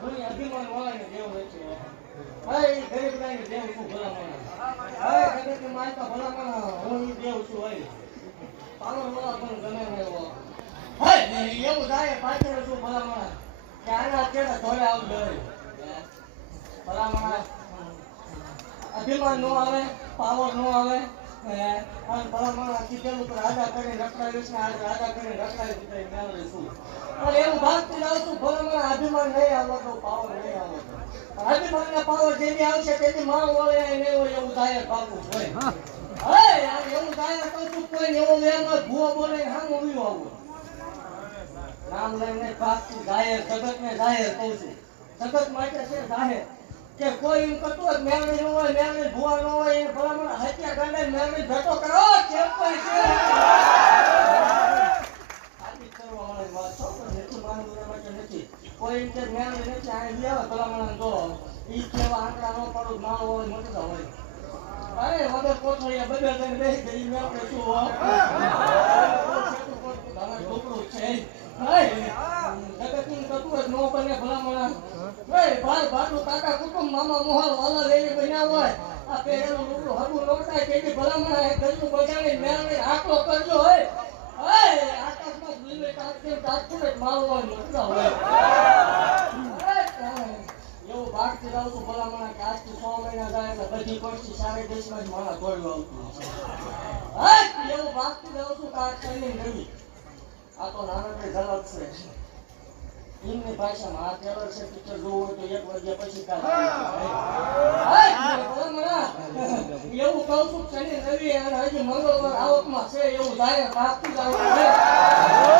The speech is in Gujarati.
હું અભિમાન વાળાને દેવ છે ભાઈ ગરીબ ગાયને દેવ છું ભલામણ હવે જગતની માતા ભલામણ હું ઈ દેવ છું ભાઈ પાવર વાળા પણ ગમે ને એવો ભાઈ એવું થાય પાછળ છું ભલામણ કે આના કેડા ધોળે આવજો ભલામણ અભિમાન નો આવે પાવર નો આવે અને ભલામણ કીધેલું તો રાજા કરીને રખડાવીશ ને આજ રાજા કરીને રખડાવી મેળવી છું પણ એવું ભાગતી જાઉં છું ભલામણ અભિમાન નહીં આવતો પાવર નહીં આવતો અભિમાન ના પાવર જેની આવશે તેની માં વળે નહીં હોય એવું થાય બાપુ હોય હવે એવું થાય તો તું કોઈ એવો વેમ ભૂવો બોલે હામ ઉભી આવું નામ લઈને ભાગતું જાહેર જગત ને જાહેર કહું છું જગત માટે છે જાહેર કે કોઈ એમ કરતું હોય મેળવી નો હોય મેળવી ભૂવા નો હોય એને ભલામણ હત્યા ગાંડે મેળવી ભેટો કરો કેમ કોઈ છે આથી કરવા વાળી વાત છો પણ નથી માનવું માટે નથી કોઈ એમ કે મેળવી નથી આ લેવા ભલામણ જો ઈ કેવા આંકડા નો પડું ના હોય મોટા હોય અરે વગર કોથળિયા બદલ કરીને બેસી ગઈ મેળવે શું હો છોકરું છે જગતની કરતું હોય નો બને ભલામણ ભાઈ ભાડું કાકા કુટુંબ મામા મોહલ વાલા લઈને બન્યા હોય આ પહેરેલું લુગડું હગું લોટાય તેથી ભલામણ એ ગજુ બજાડી મેળવી આટલો કરજો હોય આકાશમાં લીલે કાચે કાચું મારવા મોટા હોય એવું ભાગતી જાઉં છું ભલામણ કે આજથી 6 મહિના જાય એટલે બધી કોશી સારે દેશમાં જ મારા દોડવા આવતું એવું ભાગતી જાઉં છું કે આ કઈ નહીં આ તો નાનકડી ઝલક છે ઇનની ભાષામાં આ ટેલર છે પિક્ચર જોવું હોય તો 1 વાગ્યા પછી એવું કહું છું શનિ રવિ અને હજી મંગળવાર આવકમાં છે એવું જાય ભાગતું જ આવું